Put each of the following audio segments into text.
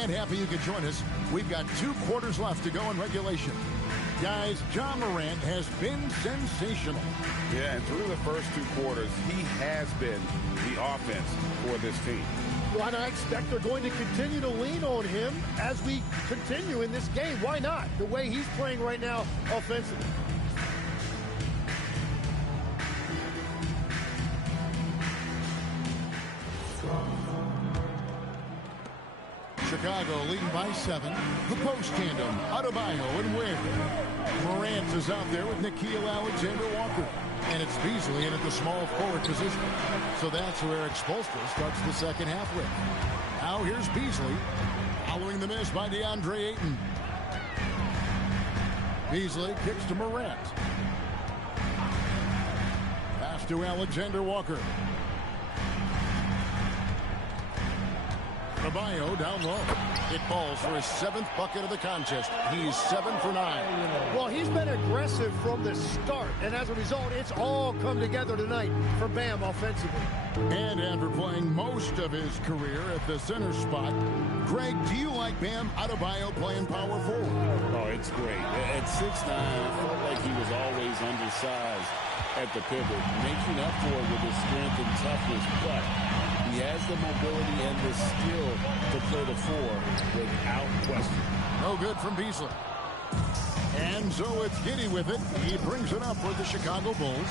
And happy you could join us. We've got 2 quarters left to go in regulation. Guys, Ja Morant has been sensational. Yeah, and through the first 2 quarters, he has been the offense for this team. Well, and I expect they're going to continue to lean on him as we continue in this game. Why not? The way he's playing right now offensively. Chicago leading by 7. The post tandem, Adebayo and Ware. Morant is out there with Nickeil Alexander-Walker. And it's Beasley in at the small forward position. So that's where Erik Spoelstra starts the second half with. Now here's Beasley, following the miss by DeAndre Ayton. Beasley kicks to Morant. Pass to Alexander-Walker. Adebayo down low. It falls for his 7th bucket of the contest. He's 7 for 9. Well, he's been aggressive from the start, and as a result, it's all come together tonight for Bam offensively. And after playing most of his career at the center spot, Greg, do you like Bam Adebayo playing power forward? Oh, it's great. At 6'9", I felt like he was always undersized at the pivot, making up for it with his strength and toughness, but he has the mobility and the skill to play the 4 without question. No good from Beasley. And so it's Giddey with it. He brings it up for the Chicago Bulls.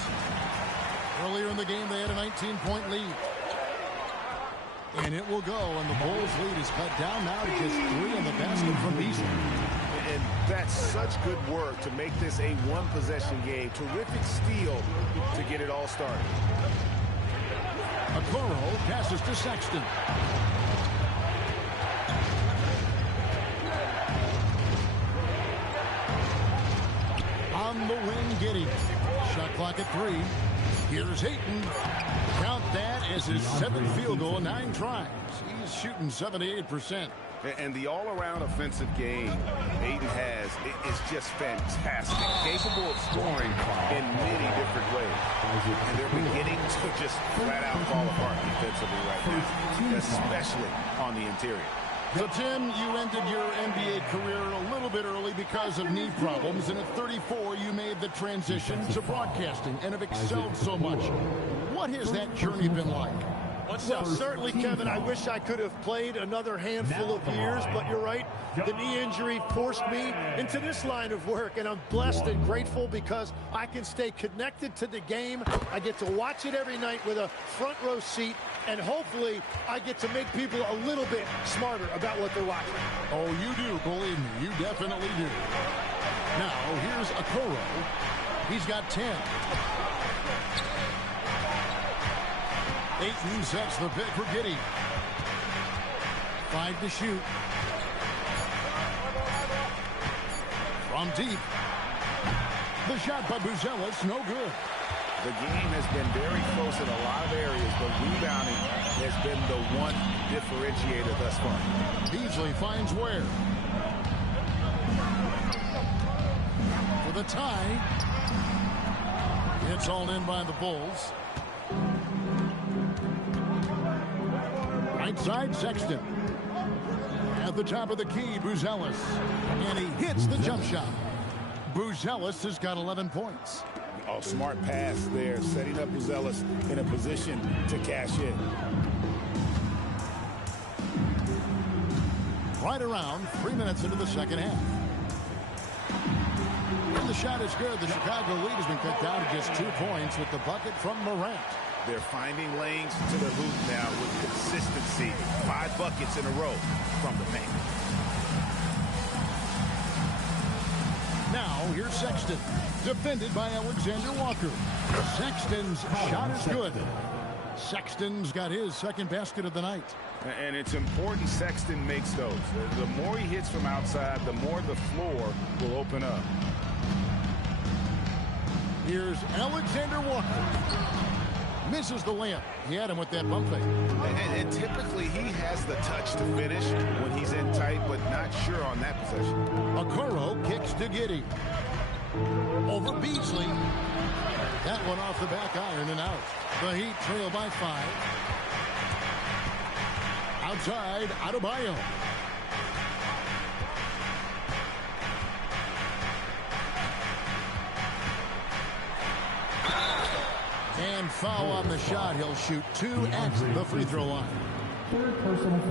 Earlier in the game, they had a 19-point lead. And it will go, and the Bulls' lead is cut down now to just 3 in the basket from Beasley. And that's such good work to make this a 1-possession game. Terrific steal to get it all started. Okoro passes to Sexton. On the wing, Giddey. Shot clock at 3. Here's Ayton. Count that as his 7th field goal in 9 tries. He's shooting 78%. And the all-around offensive game Ayton has is just fantastic. Capable of scoring in many different ways. And they're beginning to just flat-out fall apart defensively right now, especially on the interior. So, Tim, you ended your NBA career a little bit early because of knee problems, and at 34, you made the transition to broadcasting and have excelled so much. What has that journey been like? Well, certainly, Kevin, I wish I could have played another handful of years, but you're right. The knee injury forced me into this line of work, and I'm blessed and grateful because I can stay connected to the game. I get to watch it every night with a front row seat, and hopefully I get to make people a little bit smarter about what they're watching. Oh, you do, believe me. You definitely do. Now, here's Okoro. He's got 10. Ayton sets the pick for Giddey. 5 to shoot. From deep. The shot by Buzelis, no good. The game has been very close in a lot of areas, but rebounding has been the one differentiator thus far. Beasley finds Ware. For the tie. It's all in by the Bulls. Right side, Sexton. At the top of the key, Buzelis. And he hits the jump shot. Buzelis has got 11 points. Oh, smart pass there, setting up Buzelis in a position to cash in. Right around 3 minutes into the second half. And the shot is good. The Chicago lead has been cut down to just 2 points with the bucket from Morant. They're finding lanes to the hoop now with consistency. 5 buckets in a row from the paint. Now, here's Sexton. Defended by Alexander-Walker. Sexton's shot is good. Sexton's got his second basket of the night. And it's important Sexton makes those. The more he hits from outside, the more the floor will open up. Here's Alexander-Walker. Misses the layup. He had him with that bump fake. And typically he has the touch to finish when he's in tight, but not sure on that possession. Okoro kicks to Giddey. Over Beasley. That one off the back iron and out. The Heat trail by 5. Outside, Adebayo. And foul on the shot. He'll shoot 2 at the free throw line.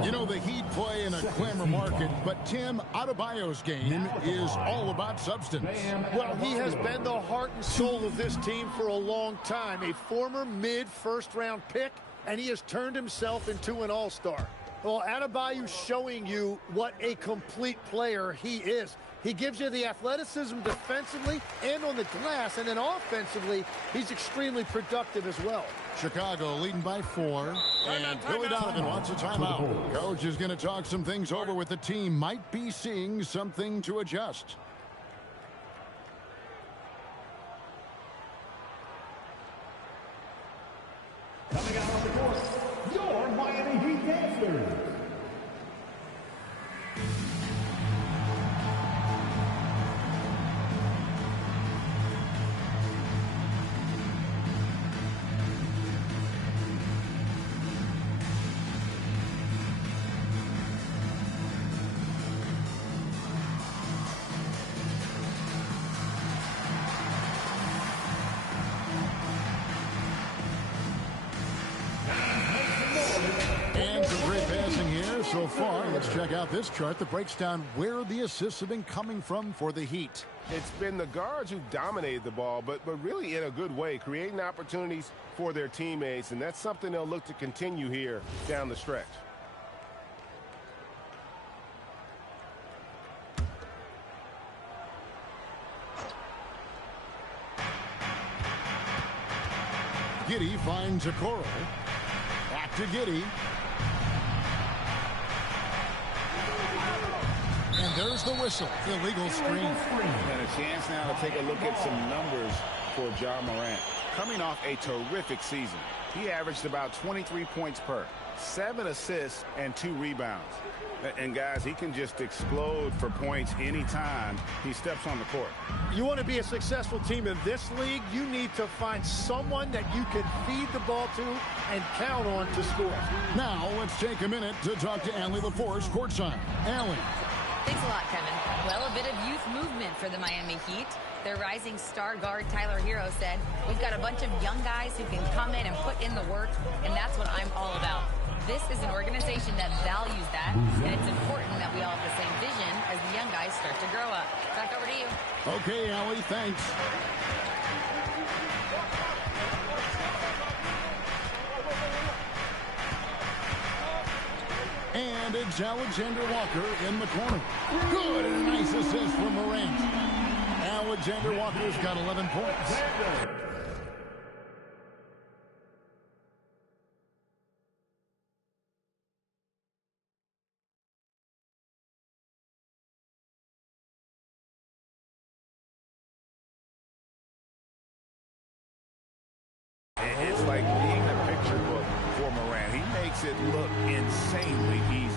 You know, the Heat play in a clamor market, but Tim, Adebayo's game is all about substance. Well, he has been the heart and soul of this team for a long time. A former mid-first-round pick, and he has turned himself into an all-star. Well, Adebayo's showing you what a complete player he is. He gives you the athleticism defensively and on the glass, and then offensively, he's extremely productive as well. Chicago leading by 4, and Billy Donovan wants a timeout. Coach is going to talk some things over with the team. Might be seeing something to adjust. Coming out on the court, your Miami Heat Masters. So far, let's check out this chart that breaks down where the assists have been coming from for the Heat. It's been the guards who dominated the ball, but really in a good way, creating opportunities for their teammates, and that's something they'll look to continue here down the stretch. Giddey finds Okoro. Back to Giddey. And there's the whistle. Illegal screen. And a chance now to take a look at some numbers for Ja Morant. Coming off a terrific season, he averaged about 23 points per, 7 assists, and 2 rebounds. And guys, he can just explode for points anytime he steps on the court. You want to be a successful team in this league, you need to find someone that you can feed the ball to and count on to score. Now let's take a minute to talk to Allie LaForce courtside. Allie. Thanks a lot, Kevin. Well, a bit of youth movement for the Miami Heat. Their rising star guard, Tyler Hero, said, "We've got a bunch of young guys who can come in and put in the work, and that's what I'm all about." This is an organization that values that, and it's important that we all have the same vision as the young guys start to grow up. Back over to you. Okay, Allie, thanks. And it's Alexander Walker in the corner. Good, and a nice assist from Morant. Alexander Walker's got 11 points. It's like being a picture book for Morant. He makes it look insanely easy.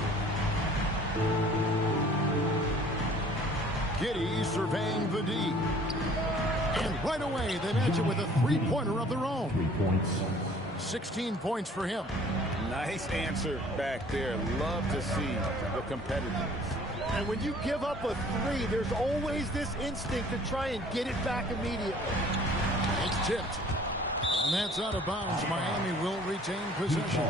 Giddey surveying the D. And right away, they match it with a three-pointer of their own. 3 points. 16 points for him. Nice answer back there. Love to see the competitiveness. And when you give up a 3, there's always this instinct to try and get it back immediately. It's tipped. And that's out of bounds. Miami will retain possession.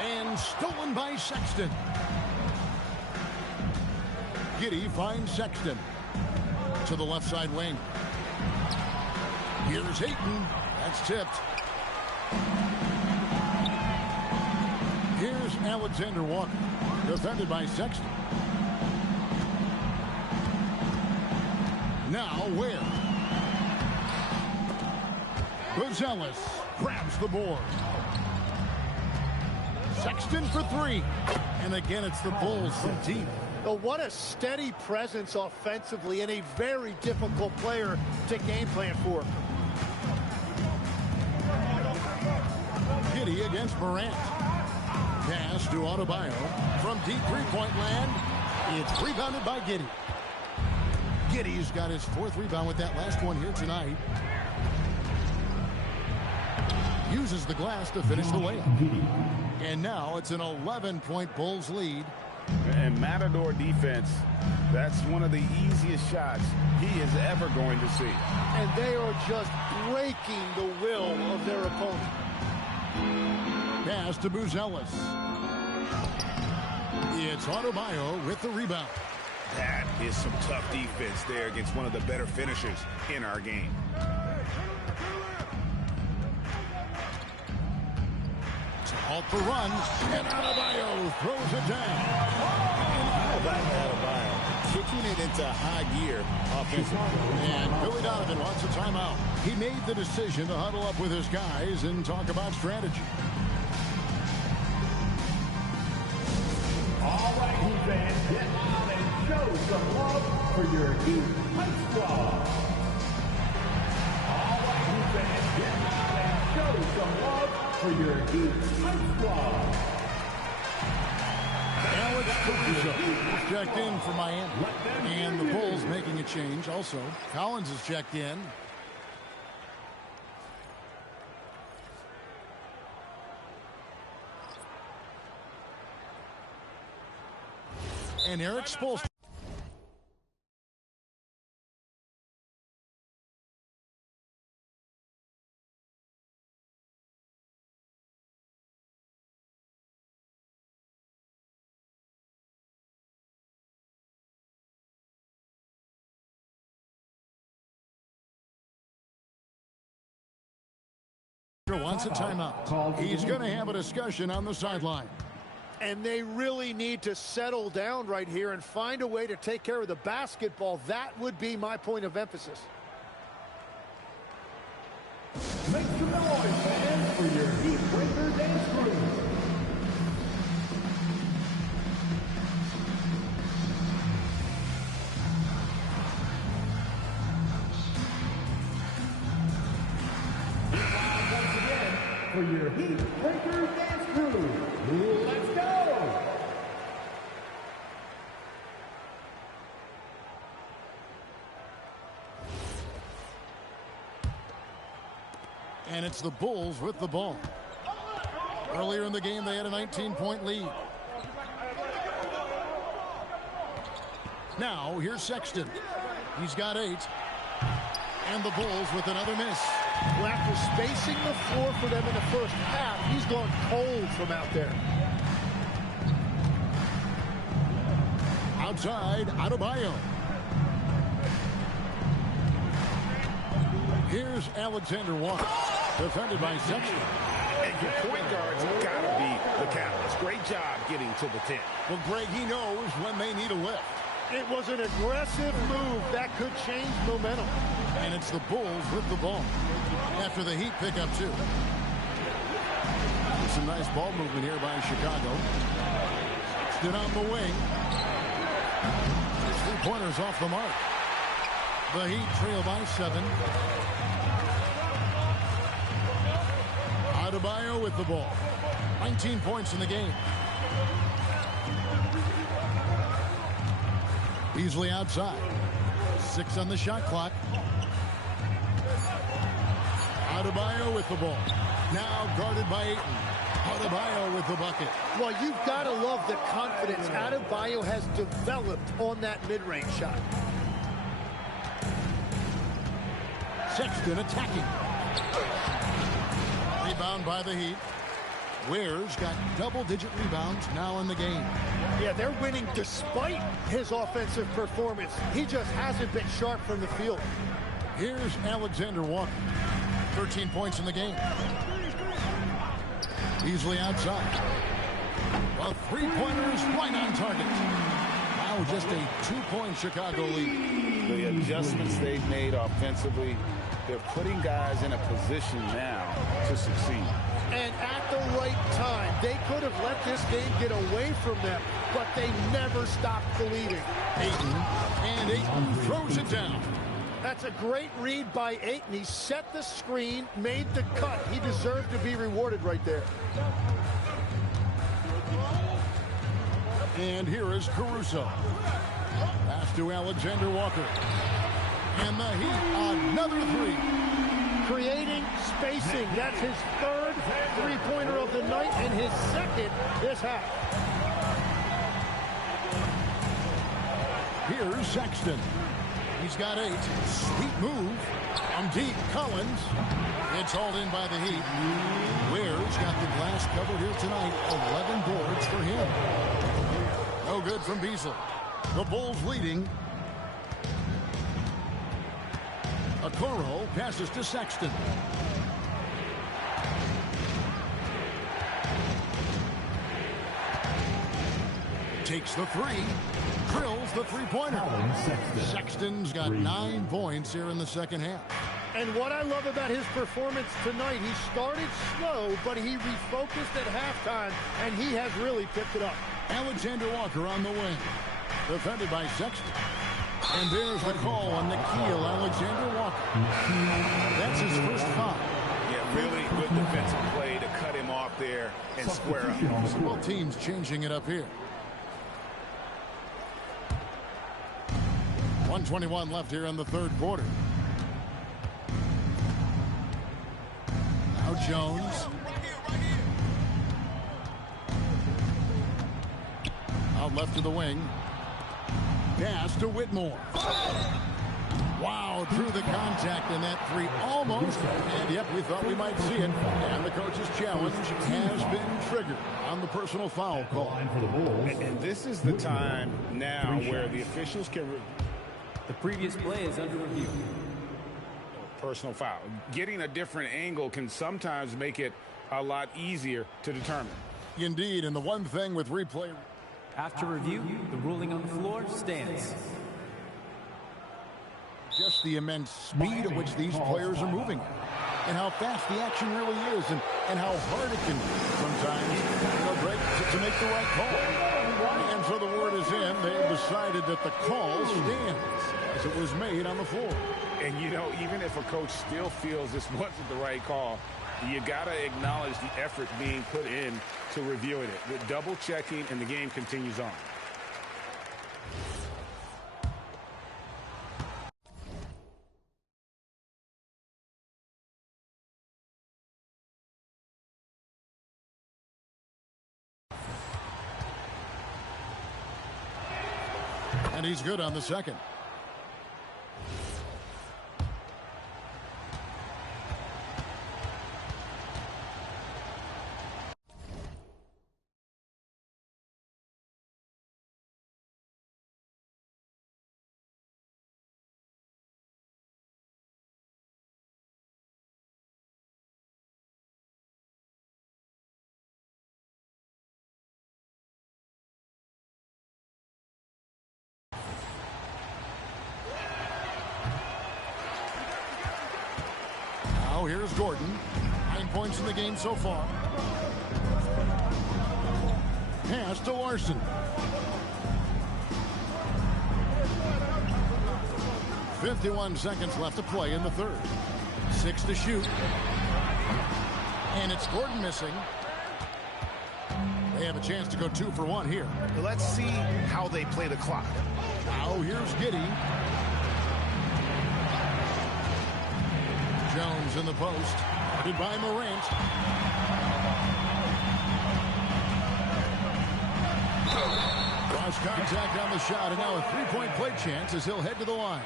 And stolen by Sexton. Giddey finds Sexton to the left side wing. Here's Ayton. That's tipped. Here's Alexander Walker, defended by Sexton. Now Ware. Gonzalez grabs the board. Sexton for 3. And again, it's the Bulls from deep. But what a steady presence offensively and a very difficult player to game plan for. Giddey against Morant. Pass to Adebayo from deep three-point land. It's rebounded by Giddey. Giddey's got his 4th rebound with that last one here tonight. Uses the glass to finish the layup. And now it's an 11-point Bulls lead. And Matador defense, that's one of the easiest shots he is ever going to see. And they are just breaking the will of their opponent. Pass to Buzelis. It's Adebayo with the rebound. That is some tough defense there against one of the better finishers in our game. To halt the run, and Adebayo throws it down. And how about Adebayo kicking it into high gear offensively? And Billy Donovan wants a timeout. He made the decision to huddle up with his guys and talk about strategy. All right, Heat fans, get out and show some love for your Heat Hype Squad. All right, Heat fans, get out and show some love for your Heat Hype Squad. Alex Caruso is checked in for Miami. And the Bulls making a change also. Collins is checked in. And Eric Spoelstra. Wants a timeout. He's going to have a discussion on the sideline. And they really need to settle down right here and find a way to take care of the basketball. That would be my point of emphasis. Make some noise, fans, for your Heat breakers and screws. For your Heat breakers and screws. Let's go! And it's the Bulls with the ball. Earlier in the game, they had a 19-point lead. Now, here's Sexton. He's got 8. And the Bulls with another miss. Well, after spacing the floor for them in the first half, he's gone cold from out there. Outside, Adebayo. Here's Alexander Walker, defended by Sexton. And your point guards have got to be the catalyst. Great job getting to the 10. Well, Greg, he knows when they need a lift. It was an aggressive move that could change momentum. And it's the Bulls with the ball after the Heat pick up 2. Some nice ball movement here by Chicago. Stood on the wing. 3-pointers off the mark. The Heat trail by 7. Adebayo with the ball. 19 points in the game. Beasley outside. 6 on the shot clock. Adebayo with the ball. Now guarded by Ayton. Adebayo with the bucket. Well, you've got to love the confidence Adebayo has developed on that mid-range shot. Sexton attacking. Rebound by the Heat. Ware's got double-digit rebounds now in the game. Yeah, they're winning despite his offensive performance. He just hasn't been sharp from the field. Here's Alexander Walker. 13 points in the game. Easily outside. Well, 3-pointers right on target. Now just a 2-point Chicago lead. The adjustments they've made offensively, they're putting guys in a position now to succeed. And at the right time, they could have let this game get away from them, but they never stopped believing. Ayton throws it down. That's a great read by Ayton. He set the screen, made the cut. He deserved to be rewarded right there. And here is Caruso. Pass to Alexander Walker. And the Heat, another 3. creating spacing. That's his third three-pointer of the night and his second this half. Here's Sexton. He's got 8. Sweet move. From deep, Collins. It's hauled in by the Heat. Ware's got the glass covered here tonight. 11 boards for him. No good from Beasley. The Bulls leading. Okoro passes to Sexton. Takes the 3. Drills the three-pointer. Sexton's got 9 points here in the second half. And what I love about his performance tonight, he started slow, but he refocused at halftime, and he has really picked it up. Alexander Walker on the wing. Defended by Sexton. And there's the call on Nickeil Alexander Walker. That's his first foul. Yeah, really good defensive play to cut him off there and square up. Both teams changing it up here. 1:21 left here in the third quarter. Now Jones. Out left to the wing. Pass to Whitmore. Wow, through the contact, and that 3 almost. And yep, we thought we might see it. And the coach's challenge has been triggered on the personal foul call. And this is the time now where the officials can... The previous play is under review. Personal foul. Getting a different angle can sometimes make it a lot easier to determine. Indeed, and the one thing with replay... After review, the ruling on the floor stands. Just the immense speed at which these players are moving and how fast the action really is and how hard it can sometimes break to make the right call. And so the word is in. They've decided that the call stands as it was made on the floor. And, you know, even if a coach still feels this wasn't the right call, you got to acknowledge the effort being put in to reviewing it. The double checking, and the game continues on. And he's good on the second. Now here's Gordon. 9 points in the game so far. Pass to Larson. .51 seconds left to play in the third. 6 to shoot. And it's Gordon missing. They have a chance to go 2 for 1 here. Let's see how they play the clock. Now here's Giddey. Jones in the post. Guarded by Morant. Cross contact on the shot, and now a three-point play chance as he'll head to the line.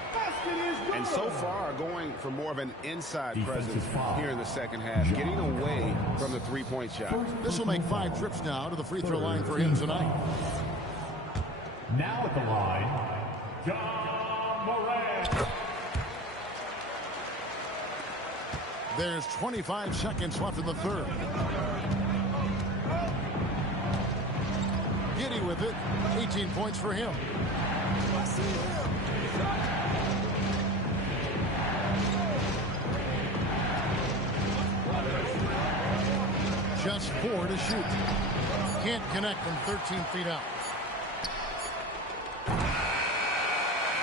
And so far going for more of an inside presence here in the second half, getting away from the three-point shot. This will make 5 trips now to the free throw line for him tonight. Now at the line, John Morant. There's 25 seconds left in the third. Giddey with it. 18 points for him. Just 4 to shoot. Can't connect from 13 feet out.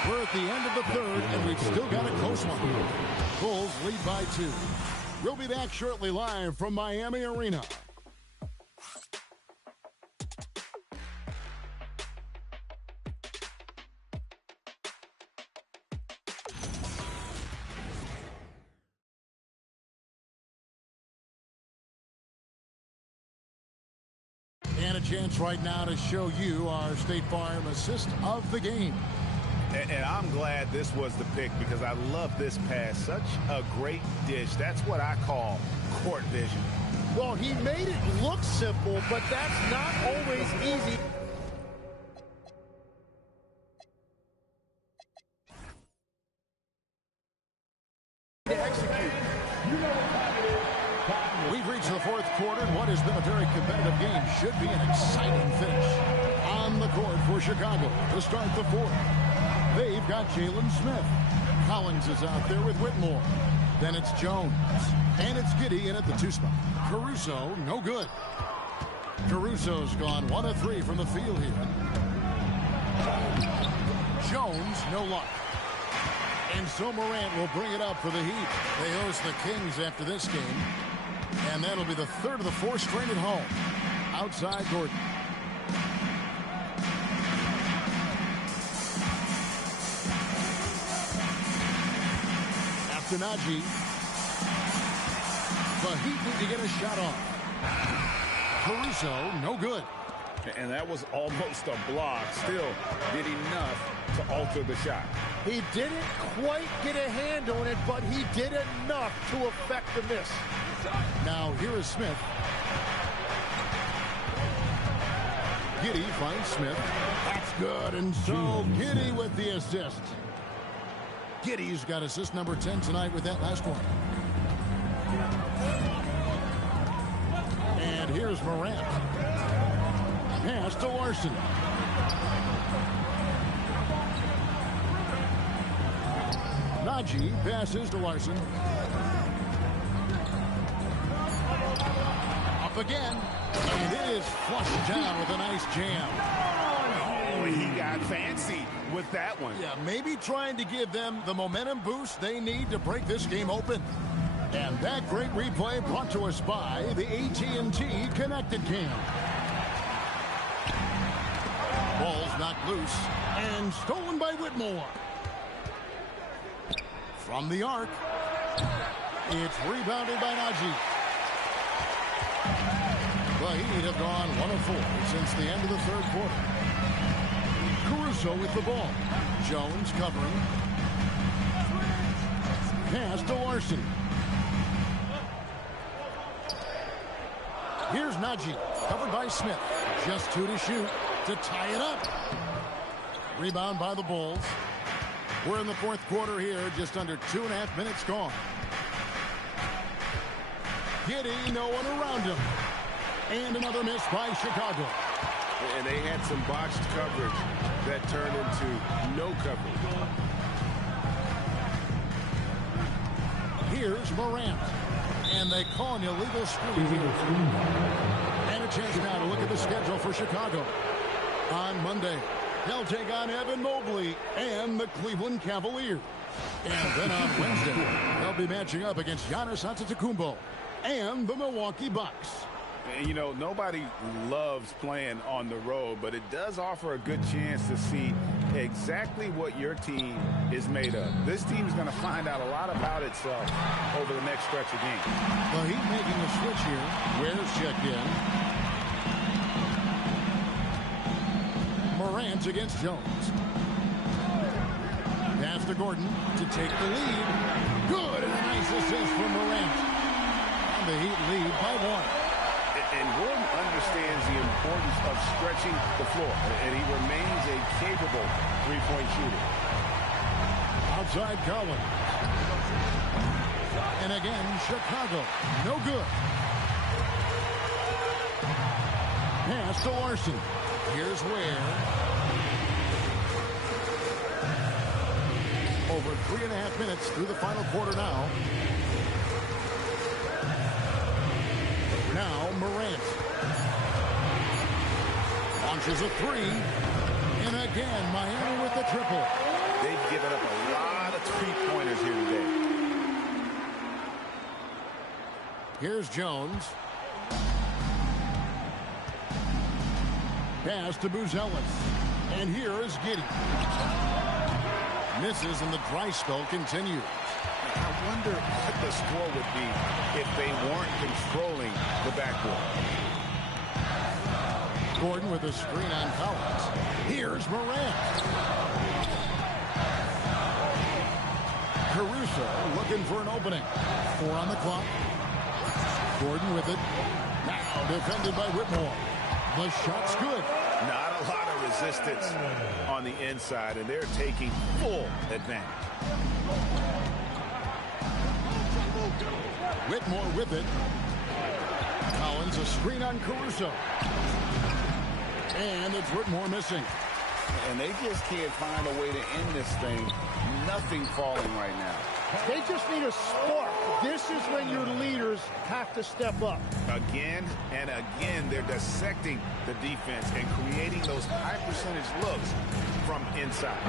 We're at the end of the third, and we've still got a close one. Bulls lead by 2. We'll be back shortly live from Miami Arena. And a chance right now to show you our State Farm assist of the game. And I'm glad this was the pick because I love this pass. Such a great dish. That's what I call court vision. Well, he made it look simple, but that's not always easy. To execute. We've reached the fourth quarter, and what has been a very competitive game should be an exciting finish. On the court for Chicago to start the fourth. They've got Jalen Smith. Collins is out there with Whitmore. Then it's Jones. And it's Giddey in at the 2 spot. Caruso, no good. Caruso's gone 1 of 3 from the field here. Jones, no luck. And so Morant will bring it up for the Heat. They host the Kings after this game. And that'll be the third of the 4 straight at home. Outside Gordon. After Najee. The Heat need to get a shot off. Caruso, no good. And that was almost a block. Still did enough to alter the shot. He didn't quite get a hand on it, but he did enough to affect the miss. Now here is Smith. Giddey finds Smith. That's good. And so Giddey with the assist. Giddey's got assist number 10 tonight with that last one. And here's Morant. Pass to Larson. Najee passes to Larson. Up again. And it is flushed down with a nice jam. Oh, he got fancy with that one. Yeah, maybe trying to give them the momentum boost they need to break this game open. And that great replay brought to us by the AT&T Connected Cam. Ball's knocked loose and stolen by Whitmore. From the arc, it's rebounded by Najee. The Heat have gone 1 of 4 since the end of the third quarter. Caruso with the ball. Jones covering. Pass to Larson. Here's Najee, covered by Smith. Just 2 to shoot to tie it up. Rebound by the Bulls. We're in the fourth quarter here, just under 2.5 minutes gone. Giddey, no one around him. And another miss by Chicago. And they had some botched coverage that turned into no coverage. Here's Morant. And they call an illegal screen. And a chance now to look at the schedule for Chicago. On Monday, they'll take on Evan Mobley and the Cleveland Cavaliers. And then on Wednesday, they'll be matching up against Giannis Antetokounmpo and the Milwaukee Bucks. And, you know, nobody loves playing on the road, but it does offer a good chance to see exactly what your team is made of. This team is going to find out a lot about itself over the next stretch of games. The Heat making a switch here. Ware's checked in. Morant against Jones. Pass to Gordon to take the lead. Good, and a nice assist from Morant. And the Heat lead by 1. And Gordon understands the importance of stretching the floor, and he remains a capable three-point shooter. Outside Collins. And again, Chicago. No good. Pass to Larson. Here's Ware. Over 3.5 minutes through the final quarter now. Now Morant. Launches a 3. And again, Miami with the triple. They've given up a lot of three-pointers here today. Here's Jones. Pass to Buzelis. And here is Giddey. Misses and the dry spell continues. I wonder what the score would be if they weren't controlling the backboard. Gordon with a screen on Collins. Here's Morant. Caruso looking for an opening. 4 on the clock. Gordon with it. Now defended by Whitmore. The shot's good. Not a lot of resistance on the inside, and they're taking full advantage. Whitmore with it. Collins a screen on Caruso. And it's Whitmore missing. And they just can't find a way to end this thing. Nothing falling right now. They just need a spark. This is when your leaders have to step up. Again and again, they're dissecting the defense and creating those high percentage looks from inside.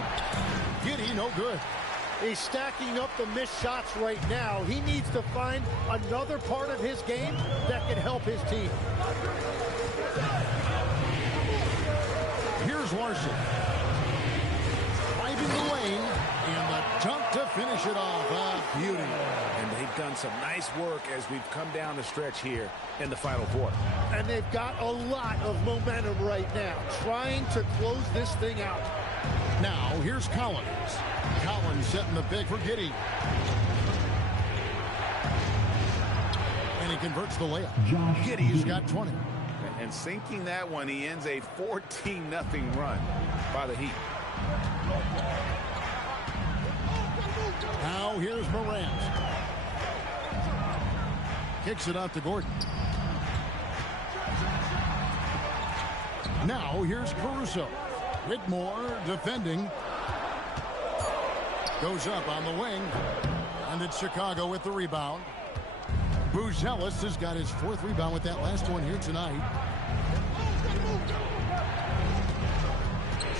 Giddey no good. He's stacking up the missed shots right now. He needs to find another part of his game that can help his team. Here's Larson. Driving the lane, and the dunk to finish it off. Beauty. And they've done some nice work as we've come down the stretch here in the final quarter. And they've got a lot of momentum right now, trying to close this thing out. Now, here's Collins. Collins setting the big for Giddey. And he converts the layup. Giddey's got 20. And sinking that one, he ends a 14-0 run by the Heat. Now here's Morant. Kicks it out to Gordon. Now here's Caruso. Whitmore defending. Goes up on the wing. And it's Chicago with the rebound. Buzelis has got his 4th rebound with that last one here tonight.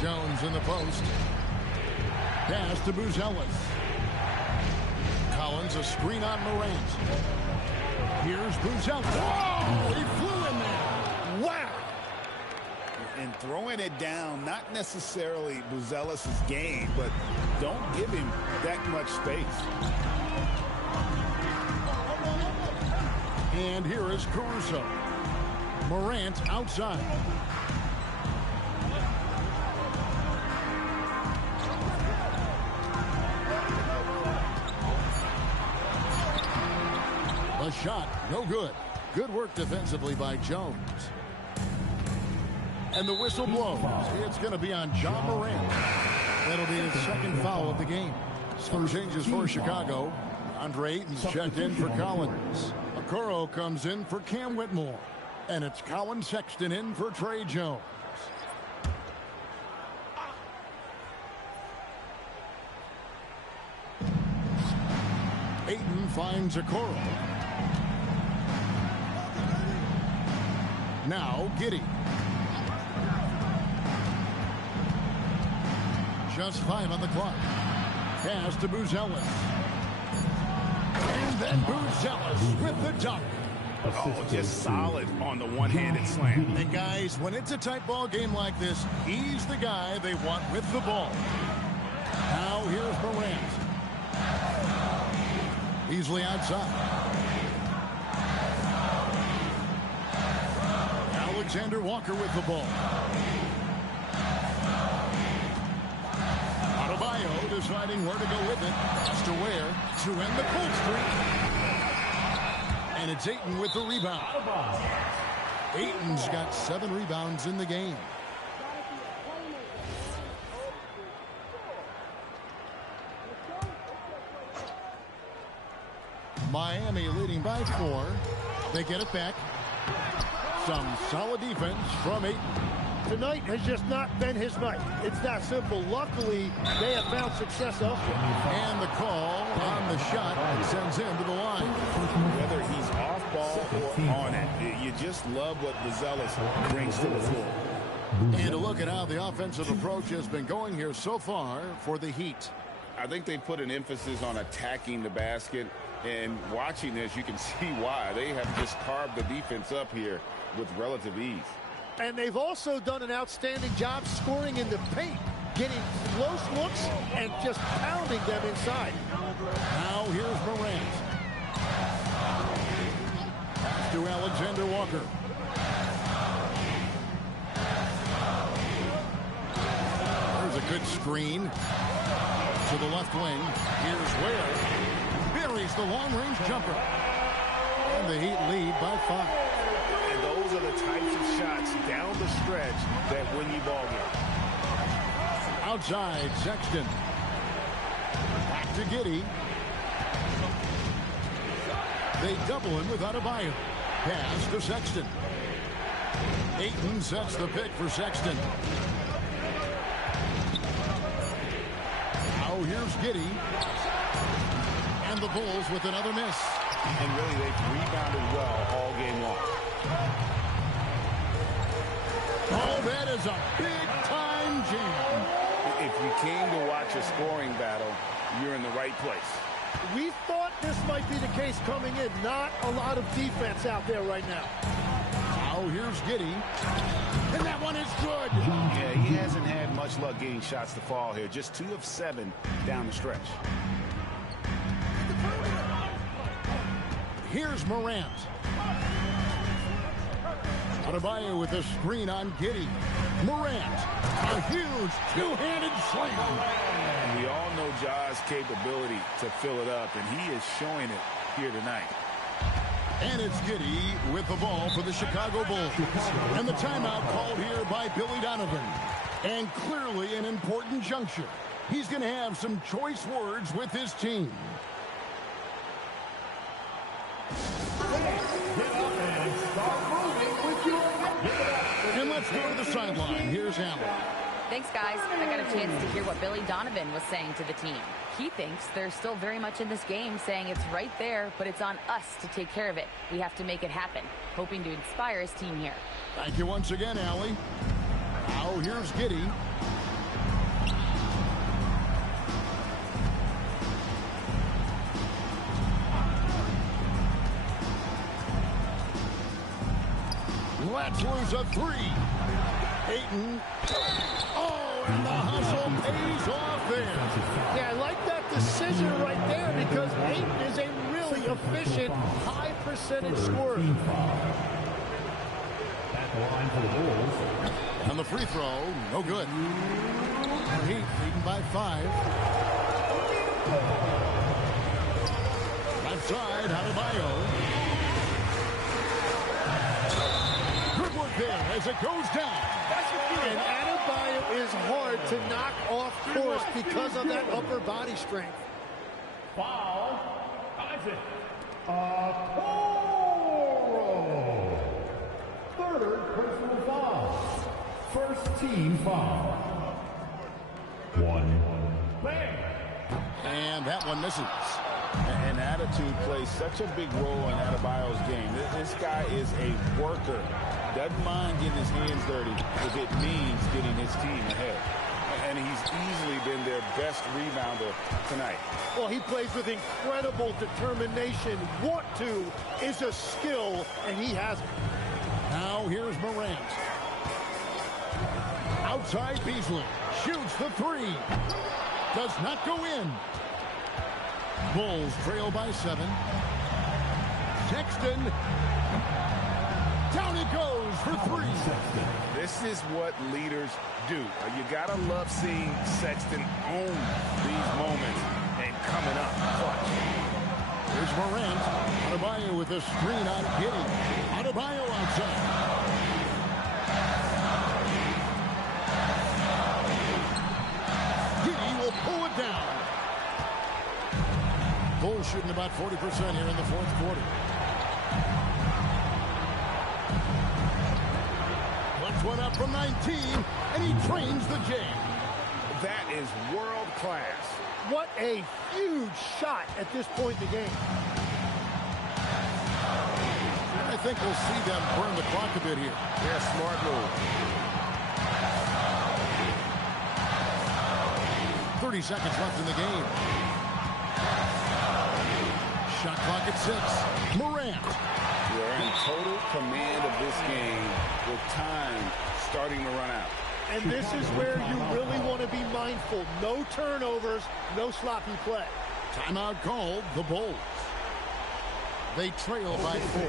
Jones in the post. Pass to Buzelis. Collins a screen on Morant. Here's Buzelis. Whoa! He flew in there. Wow! And throwing it down, not necessarily Buzelis' game, but don't give him that much space. And here is Caruso. Morant outside. The shot, no good. Good work defensively by Jones. And the whistle blows. It's going to be on John Morant. That'll be his 2nd foul of the game. Some changes for Chicago. Andre Ayton's checked in for Collins. Okoro comes in for Cam Whitmore. And it's Colin Sexton in for Trey Jones. Ayton finds Okoro. Now Giddey. Just 5 on the clock. Pass to Buzelis. And then Buzelis with the dunk. Oh, just solid on the one-handed slam. And guys, when it's a tight ball game like this, he's the guy they want with the ball. Now here's Morant. Easily outside. Alexander Walker with the ball. Adebayo deciding where to go with it. As to where to end the cold streak. And it's Ayton with the rebound. Ayton's got 7 rebounds in the game. Miami leading by 4. They get it back. Some solid defense from Ayton. Tonight has just not been his night. It's that simple. Luckily, they have found success elsewhere. And the call on the shot sends him to the line. Whether he's off ball or on it, you just love what Buzelis brings to the floor. And a look at how the offensive approach has been going here so far for the Heat. I think they put an emphasis on attacking the basket, and watching this, you can see why. They have just carved the defense up here with relative ease. And they've also done an outstanding job scoring in the paint, getting close looks and just pounding them inside. Now here's Morant. Pass to Alexander Walker. a good screen to the left wing. Here's Ware. Buries the long-range jumper. And the Heat lead by 5. And those are the types of shots down the stretch that win you ball games. Outside, Sexton. Back to Giddey. They double him with Adebayo. Pass to Sexton. Ayton sets the pick for Sexton. Now here's Giddey. And the Bulls with another miss. And really, they've rebounded well all game long. Oh, that is a big-time jam. If you came to watch a scoring battle, you're in the right place. We thought this might be the case coming in. Not a lot of defense out there right now. Now here's Giddey. And that one is good. Yeah, he hasn't had much luck getting shots to fall here. Just 2 of 7 down the stretch. Here's Morant. Adebayo with a screen on Giddey. Morant, a huge two-handed slam. And we all know Ja's capability to fill it up, and he is showing it here tonight. And it's Giddey with the ball for the Chicago Bulls. And the timeout called here by Billy Donovan. And clearly an important juncture. He's going to have some choice words with his team. And let's go to the sideline. Here's Allen. Thanks, guys. I got a chance to hear what Billy Donovan was saying to the team. He thinks they're still very much in this game, saying it's right there, but it's on us to take care of it. We have to make it happen, hoping to inspire his team here. Thank you once again, Allie. Now here's Giddey. Let's lose a 3. Ayton. Oh, and the hustle pays off there. Yeah, I like that decision right there because Ayton is a really efficient, high-percentage scorer. At the line for the Bulls. And the free throw, no good. Heat leading by 5. Left side, Adebayo. Good work there as it goes down. And Adebayo is hard to knock off course because of that upper body strength. Foul. Isaac Okoro. Third personal foul. First team foul. 1. Bang. And that one misses. And attitude plays such a big role in Adebayo's game. This guy is a worker. Doesn't mind getting his hands dirty if it means getting his team ahead. And he's easily been their best rebounder tonight. Well, he plays with incredible determination. Want to is a skill, and he has it. Now here's Morant. Outside Beasley. Shoots the 3. Does not go in. Bulls trail by 7. Sexton. Down it goes for 3. This is what leaders do. You got to love seeing Sexton own these moments and coming up clutch. Here's Morant. Adebayo with a screen on Giddey. Adebayo outside. Giddey will pull it down. Bulls shooting about 40% here in the 4th quarter. Puts one up from 19, and he trains the jam. That is world class. What a huge shot at this point in the game. I think we'll see them burn the clock a bit here. Yeah, smart move. 30 seconds left in the game. Shot clock at 6. Morant. They're in total command of this game with time starting to run out. And this is where you really want to be mindful. No turnovers, no sloppy play. Timeout called, the Bulls. They trail by 4.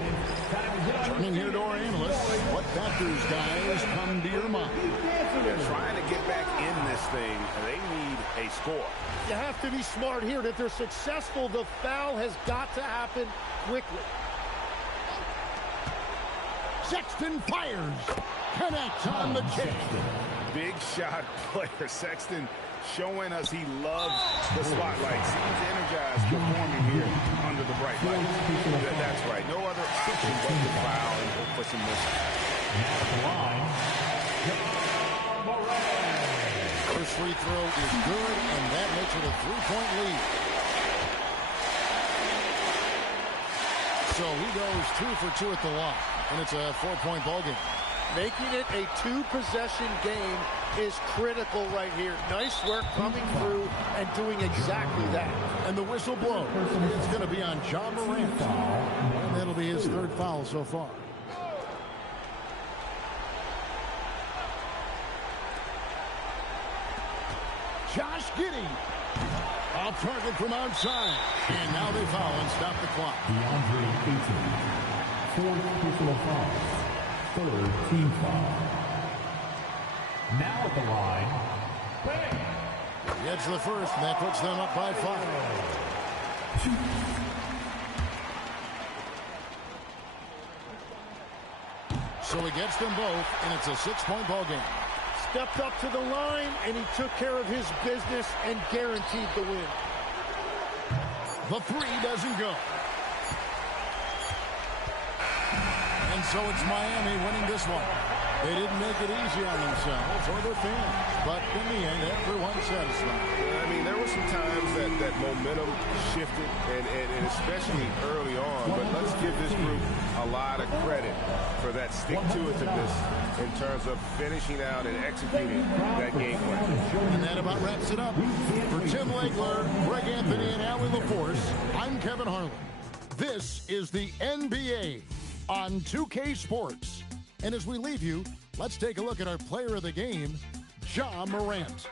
Turning here to our analysts, what factors, guys, come to your mind? They're trying to get back in this thing, and they need a score. You have to be smart here. If they're successful, the foul has got to happen quickly. Sexton fires. Connects on the kick. Big shot player. Sexton showing us he loves the spotlight. Seems energized performing here under the bright lights. That's right. No other option but to foul and hope for some misses. First free throw is good, and that makes it a 3-point lead. So he goes 2 for 2 at the line, and it's a 4-point ball game. Making it a 2-possession game is critical right here. Nice work coming through and doing exactly that. And the whistle blows. It's going to be on Ja Morant. And that'll be his 3rd foul so far. Josh Giddey. Off target from outside. And now they foul and stop the clock. DeAndre Ayton, 4th personal foul, 3rd team foul. Now at the line, bang! Gets the first, and that puts them up by 5. So he gets them both, and it's a 6-point ball game. Stepped up to the line, and he took care of his business and guaranteed the win. The 3 doesn't go. And so it's Miami winning this one. They didn't make it easy on themselves or their fans, but in the end, everyone's satisfied. I mean, there were some times that momentum shifted, and especially early on, but let's give this group a lot of credit for that stick-to-itiveness in terms of finishing out and executing that game plan. And that about wraps it up. For Tim Legler, Greg Anthony, and Allie LaForce, I'm Kevin Harlan. This is the NBA on 2K Sports. And as we leave you, let's take a look at our player of the game, Ja Morant.